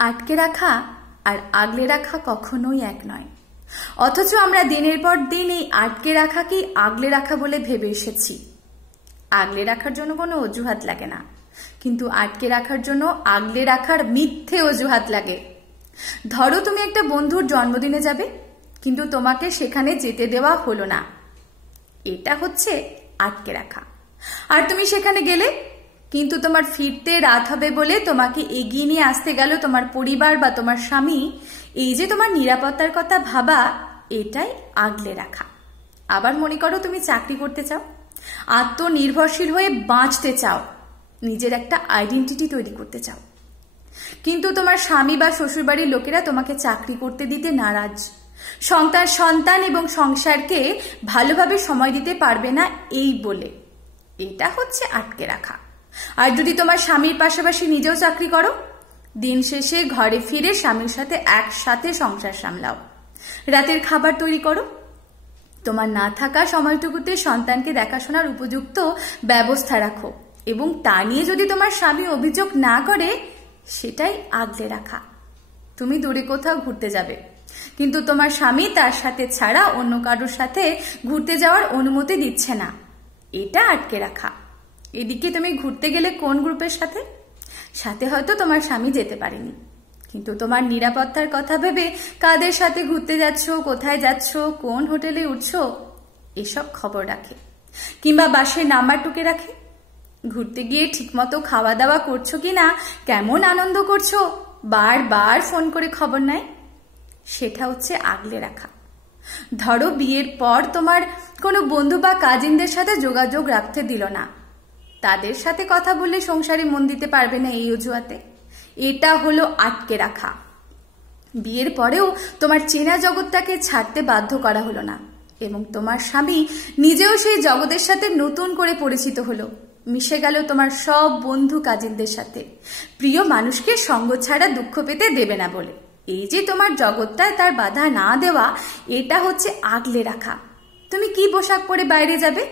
আটকে রাখা আর আগলে রাখা কখনোই এক নয়। অথচ আমরা দিনের পর দিন এই আটকে রাখাকেই আগলে রাখা বলে ভেবে এসেছি। আগলে রাখার জন্য কোনো অজুহাত লাগে না, কিন্তু আটকে রাখার জন্য আগলে রাখার মিথ্যে অজুহাত লাগে। ধরো তুমি একটা বন্ধুর জন্মদিনে যাবে, কিন্তু তোমাকে সেখানে যেতে দেওয়া হলো না, এটা হচ্ছে আটকে রাখা। আর তুমি সেখানে গেলে, কিন্তু তোমার ফিরতে রাত হবে বলে তোমাকে এগিয়ে নিয়ে আসতে গেল তোমার পরিবার বা তোমার স্বামী। এই যে তোমার নিরাপত্তার কথা ভাবা, এটাই আগলে রাখা। আবার মনে করো তুমি চাকরি করতে চাও, আত্মনির্ভরশীল হয়ে বাঁচতে চাও, নিজের একটা আইডেন্টিটি তৈরি করতে চাও, কিন্তু তোমার স্বামী বা শ্বশুরবাড়ির লোকেরা তোমাকে চাকরি করতে দিতে নারাজ। সন্তান এবং সংসারকে ভালোভাবে সময় দিতে পারবে না এই বলে। এটা হচ্ছে আটকে রাখা। আর যদি তোমার স্বামীর পাশাপাশি নিজেও চাকরি করো, দিন শেষে ঘরে ফিরে স্বামীর সাথে একসাথে সংসার সামলাও, রাতের খাবার তৈরি করো, তোমার না থাকা সময়টুকুতে সন্তানকে দেখাশোনার উপযুক্ত ব্যবস্থা রাখো, এবং তা নিয়ে যদি তোমার স্বামী অভিযোগ না করে, সেটাই আগলে রাখা। তুমি দূরে কোথাও ঘুরতে যাবে, কিন্তু তোমার স্বামী তার সাথে ছাড়া অন্য কারোর সাথে ঘুরতে যাওয়ার অনুমতি দিচ্ছে না, এটা আটকে রাখা। এদিকে তুমি ঘুরতে গেলে কোন গ্রুপের সাথে? সাথে হয়তো তোমার স্বামী যেতে পারেনি, কিন্তু তোমার নিরাপত্তার কথা ভেবে কাদের সাথে ঘুরতে যাচ্ছ, কোথায় যাচ্ছ, কোন হোটেলে উঠছো, এসব খবর রাখে, কিংবা বাসের নাম্বার টুকে রাখে। ঘুরতে গিয়ে ঠিকমতো খাওয়া দাওয়া করছো কিনা, কেমন আনন্দ করছো, বারবার ফোন করে খবর নেয়। সেটা হচ্ছে আগলে রাখা। ধরো বিয়ের পর তোমার কোনো বন্ধু বা কাজিনদের সাথে যোগাযোগ রাখতে দিল না, তাদের সাথে কথা বললে সংসারে মন দিতে পারবে না এই অজুহাতে। এটা হলো আটকে রাখা। বিয়ের পরেও তোমার চেনা জগৎটাকে ছাড়তে বাধ্য করা হলো না, এবং তোমার স্বামী নিজেও সেই জগতের সাথে নতুন করে পরিচিত হলো, মিশে গেল তোমার সব বন্ধু কাজিনদের সাথে, প্রিয় মানুষকে সঙ্গ ছাড়া দুঃখ পেতে দেবে না বলে। এই যে তোমার জগৎটায় তার বাধা না দেওয়া, এটা হচ্ছে আগলে রাখা। তুমি কি পোশাক পরে বাইরে যাবে,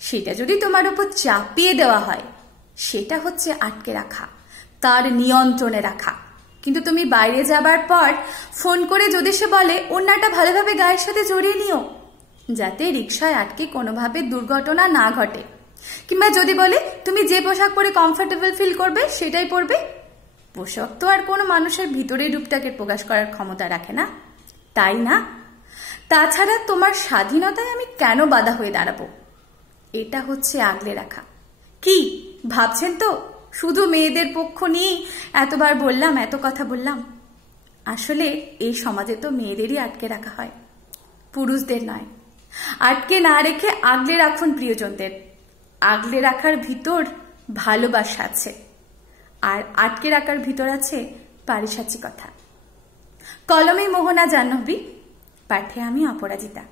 সেটা যদি তোমার উপর চাপিয়ে দেওয়া হয়, সেটা হচ্ছে আটকে রাখা, তার নিয়ন্ত্রণে রাখা। কিন্তু তুমি বাইরে যাবার পর ফোন করে যদি সে বলে ওড়নাটা ভালোভাবে গায়ের সাথে জড়িয়ে নিও, যাতে রিকশায় আটকে কোনোভাবে দুর্ঘটনা না ঘটে, কিংবা যদি বলে তুমি যে পোশাক পরে কমফোর্টেবল ফিল করবে সেটাই পরবে। পোশাক তো আর কোনো মানুষের ভিতরের রূপটাকে প্রকাশ করার ক্ষমতা রাখে না, তাই না? তাছাড়া তোমার স্বাধীনতায় আমি কেন বাধা হয়ে দাঁড়াবো? এটা হচ্ছে আগলে রাখা। কি ভাবছেন তো শুধু মেয়েদের পক্ষ নিয়ে এতবার বললাম, এত কথা বললাম? আসলে এই সমাজে তো মেয়েদেরই আটকে রাখা হয়, পুরুষদের নয়। আটকে না রেখে আগলে রাখুন প্রিয়জনদের। আগলে রাখার ভিতর ভালোবাসা আছে, আর আটকে রাখার ভিতর আছে পারিসাচিকতা। কলমে মোহনা জাহ্নবী, পাঠে আমি অপরাজিতা।